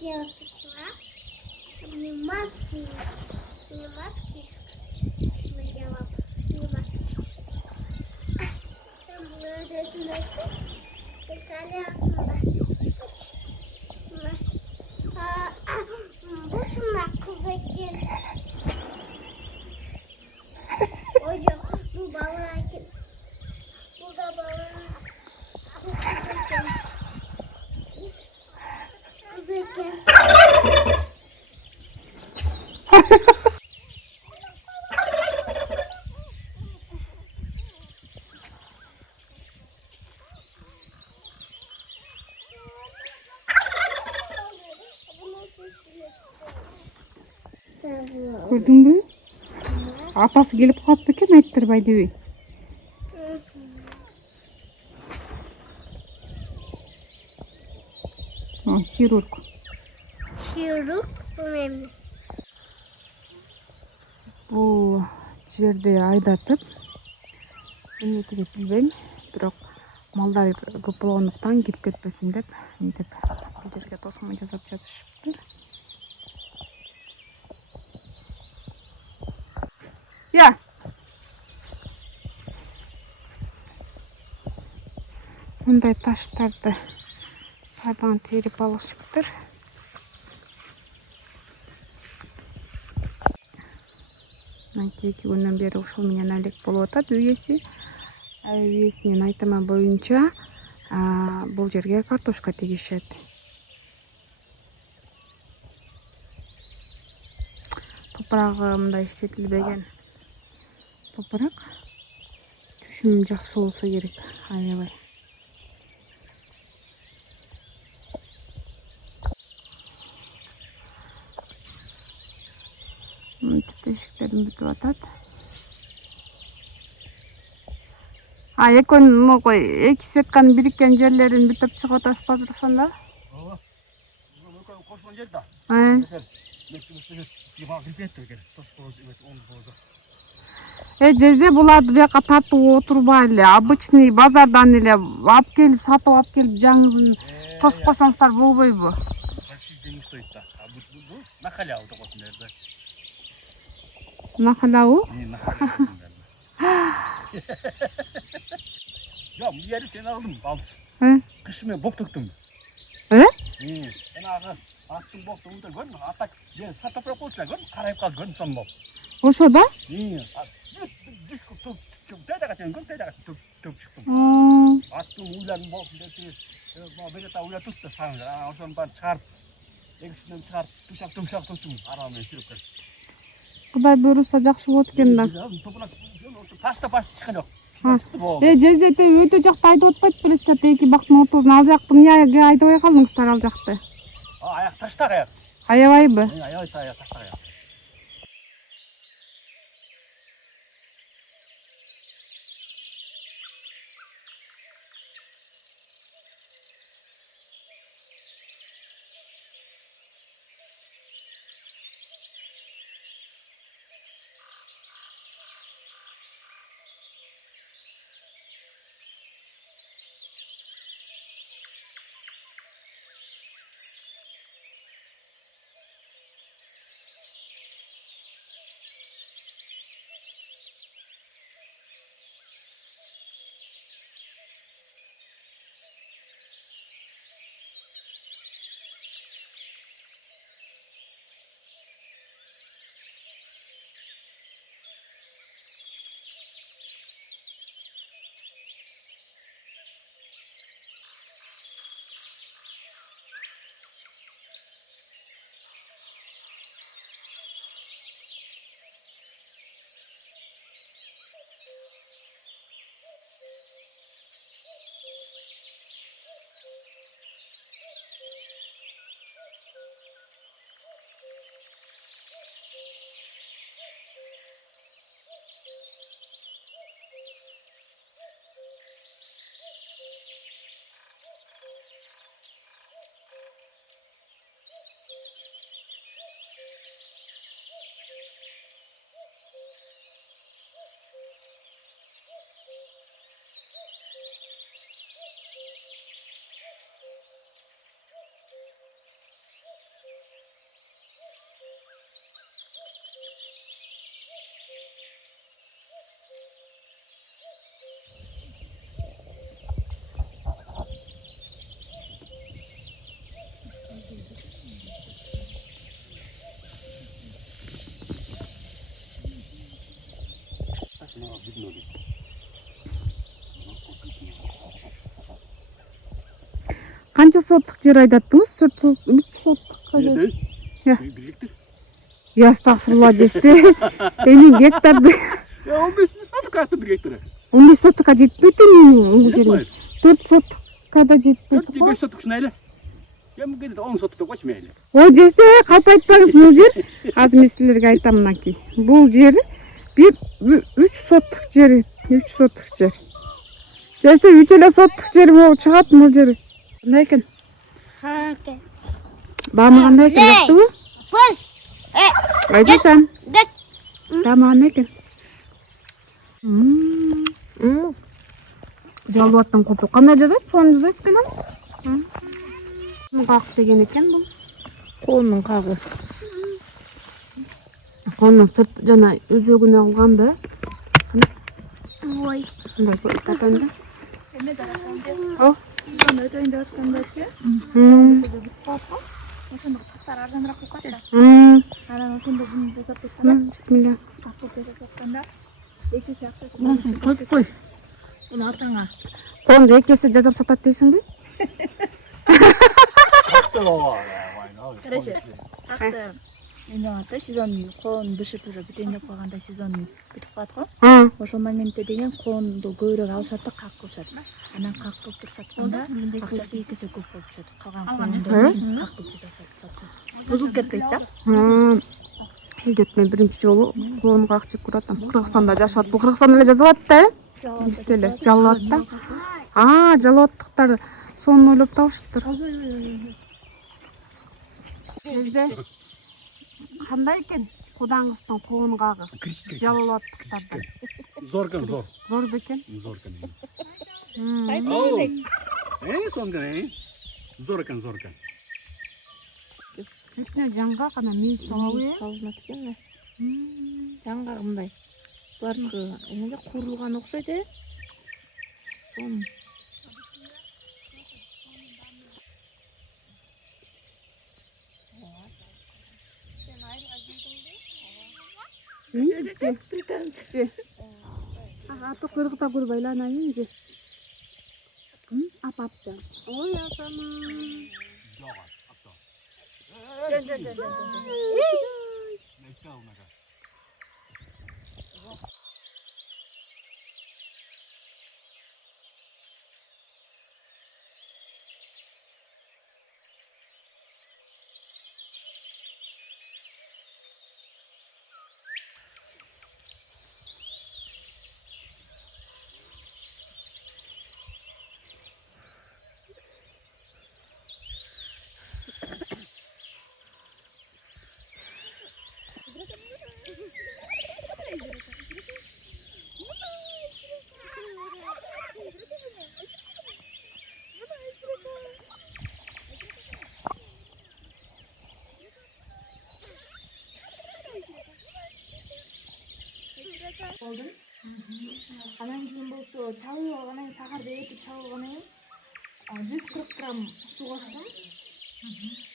делать вчера. Мне маски. Мне маски. Надела. Мне маски. Sen buradasında kaç. Tekrar aslında. Bu şunlar kızarken. Hocam bu balığı kim? Burada balığı kızarken. Kızarken. Gördün mü? Apası gelip kalktı ki Aytırбай debey. Хирург. Хирург önemli. Бул жерде айдатып эмнеге деп билбейм, бирок малдар көп болгондуктан кирип кетпесин деп мынтип бул жерге тосмой жасап жатышыптыр. Я. Мындай таштарды тардан терип алышыптыр. Эки күндөн бери ушул менен алек болуп атат үйеси. Үйесинин айтымы боюнча бул жерге картошка тегишет. Топурагы мындай иштетилбеген топурак. Түшүм жакшы болсо керек, аябай. Тешиктерин бүтүп атат. Экөөнүн могой эки сетканын бириккен жерлерин бүтүп чыгып атасызбы ошондо? Ооба. Экөөнүн кошулган жер да. Жезде буларды бияка тартып отурбай эле, обычный базардан эле алып келип сатып алып келип жаңызын тосуп койсоңуздар болбойбу? Почти деньги стоит да. А бу на халяву деп коюшун да. На халяву? На халяву. Ya bu yeri sen aldın baldız. Kışımı bok töktüm. Sen attın bok töktüm de görmüyor. Atak satıp yapılsa görmüyor. Karayıp kaldı görmüyor son bok. Ошо да? Диско töp çıktım. Attım uylarını bok dedi. Böyle ta uyar tuttu sanırım. Oradan ben çıkarıp ekisinden çıkarıp tuşak tuttum. Aramaya sürüp kaçtım. Кудай буйруса жакшы болот экен да. Ташта чыккан жок. Жезде өтө жакта айдап атпайт белесиз, эки бактын ортосун ал жакты эмнеге айдабай калдыңыздар ал жакты? Аяк ташта аяк. Аябайбы? Аябай ташта аяк. Qancha sottық жер айдаттыңыз? 4 sottық, 3 sottыққа жер. Ya. 1 hektar. Ya astagfirullah jeste. Senin hektarda. Ya 15 sotuk attı 1 hektara. 15 sottыққа жетпейді менің жерім. Жетпейді. 4 sottыққа да жетпейді. 4-5 sotuk şunayla. Ya bu geldi 10 sotuk da koşmayayla. Ой, жесте, қалып айтпаңыз, бұл жер. Қазір мен сіздерге айтамын мынакей. Бұл жер 3 соттық жер, 3 соттық жер. Жесте 3 соттық жер болып шығады бұл жер. Қандай екен? Hakke. Бағымы қандай екен, жақты бұл? Pus. Айдасан. Git. Бағымы қандай екен? Жалуаттың құрты. Қандай жазады? Соны жазады екен ал? Қақ деген екен бұл. Қолының қағы. Қолының сырт жана өзегіне алған бі. Ой. Қандай катанды? О. Бисмилля. Мұнысын қойып қой. Оны атаңа. Қолыңды екесі жазап сатады дейсің бе? Короче, как-то менің сезон қолын бішіп уже бүтін деп қойғанда сезон бітіп қалады ғой. Ошол моментте деген қолынды көбірек алышады, қақ қылышады. Анан қақ қылып тұрып сатқанда ақшасы 2 есе көп болып түседі. Қалған қолынды қақ қылып сатады. Бұзылып кетпейді да. Кетмен бірінші жолы қолын қақ жеп көратам. Қырғызстанда жашады. Бұл Қырғызстанда эле жазылат да, бізде эле жалат да. Жалаттықтар сонун ойлоп табышыптыр. Кезде қандай екен құдаңыздың қолын қағы? Жалаттықтардан. Зорган зор. Зор бекен? Зорган. Сондай. Зорган. Бетіне жанға қана мейіз салауы е? Салынады екен бе? Жанға қымдай. Бұлардікі неге қуырылған оқшайды? Соны. Аты қырғыта көріп айланайын же. Апапты. Ой, апамы. Oldu. Анан кийин болсо чабып алгандан кийин сахарды эритип чабып алгандан кийин 140 грамм суу коштум.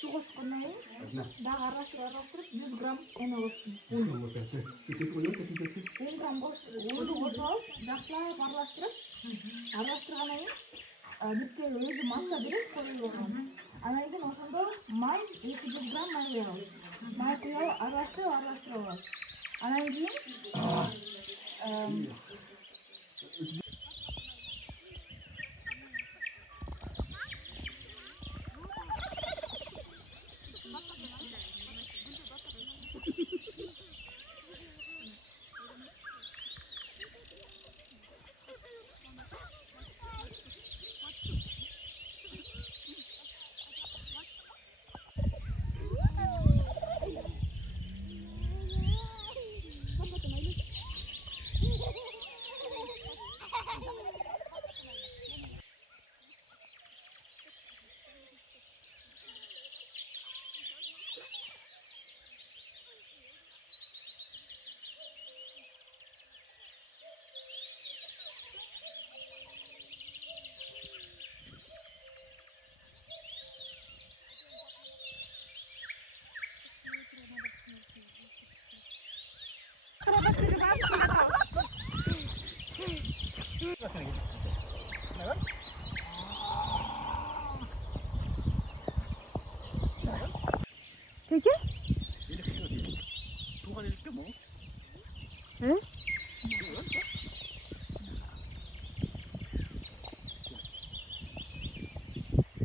Суу кошкондон кийин дагы аралаштырып 100 грамм эме коштум. 10 грамм унду кошуп алып, жакшылап аралаштыргандан кийин биттеги өзү масса берет коюп алган. Анан кийин ошондо май 200 грамм май куябыз. Май куюп аралаштырып алабыз. Анан кийин 되게? 이렇게 어디 도가 이렇게 뭐? 에?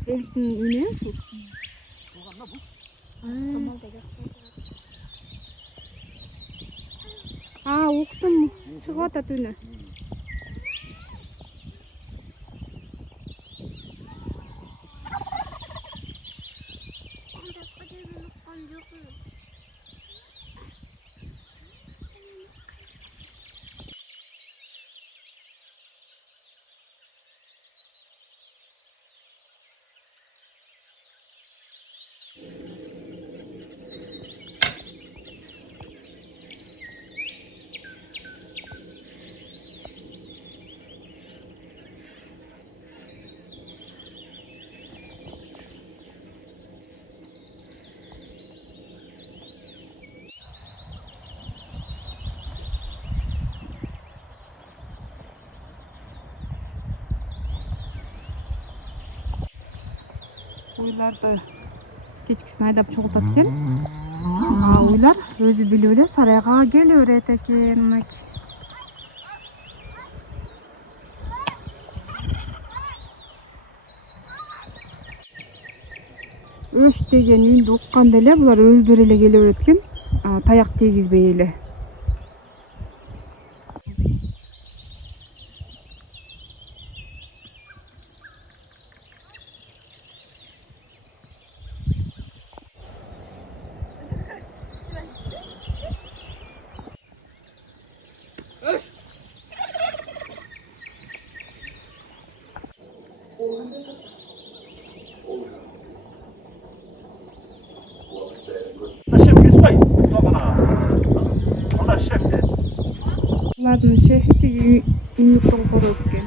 Элтин үнэ? 도가 나 뭐? 옥сум чыгып атат үнэ. 근데 어디로 건조고. Уйларды кечкисин айдап чогултат экен. Уйлар өзү билип эле сарайга келе берет экен. Мынакей. Өш деген үндү укканда эле булар өздөрү эле келе берет экен. Таяк тийгизбей эле. Шеф кеспай. Тогана. Ана шеф. Булардын шефи тиги үймүктөн корос экен.